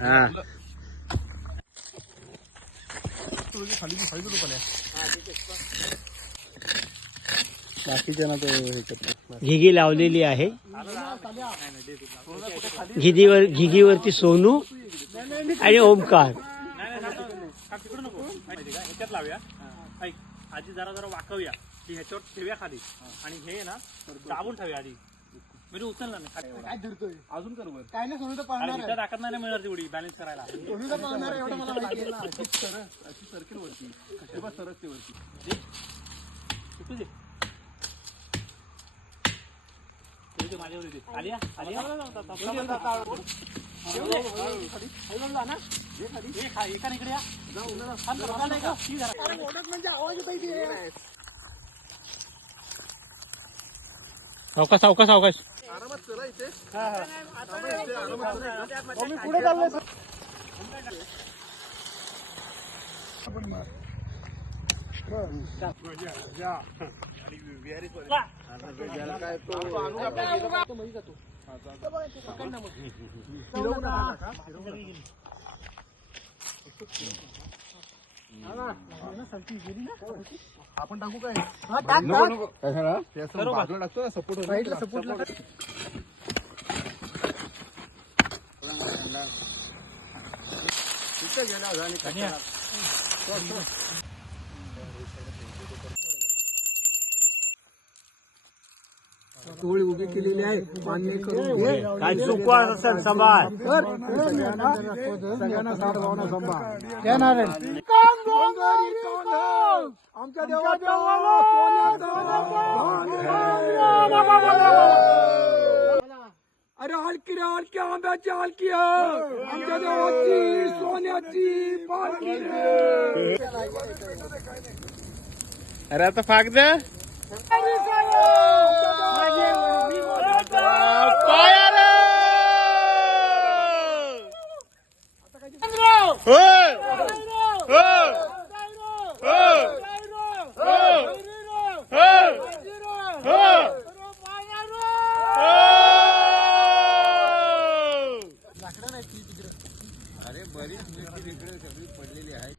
हा बाकीच्या ना घिगी लावलेली आहे. घिगीवरती सोनू आणि ओमकार. ह्याच्यात लावूया. आधी जरा जरा वाकवूया की ह्याच्यावर ठेवूया खाली आणि हे ना दाबून ठेवूया आधी. म्हणजे उचलणार नाही. काय धरतोय अजून कर वर. काय नाही सोनू तर पळणार आहे. ताकद नाही मिळणार तेवढी बॅलन्स करायला. सोनू तर पळणार एवढं मला माहिती आहे ना. अशी सर्कल वरती कशी सरकते वरती. तुझे माझ्यावर येते. आलिया आलिया इकडे या. सावकाश सावकाश सावकाश. आरामात चला इथे. मी पुढे चाललोय. आपण टाकू काय बाजूला टाकतो ना सपोर्ट सपोर्ट. टोळी उभी केलेली आहे. मान्य करून काय चुकवा असेल समाज सगळ्यांना साथ भावना सांभाळ. आमच्या देवाच्या अरे हलकी रे हलकी आंब्याची हलकी आमच्या देवाची सोन्याची पालखी. अरे आता फाक दे. अरे बरीच मिरची तिकडे सगळी पडलेली आहे.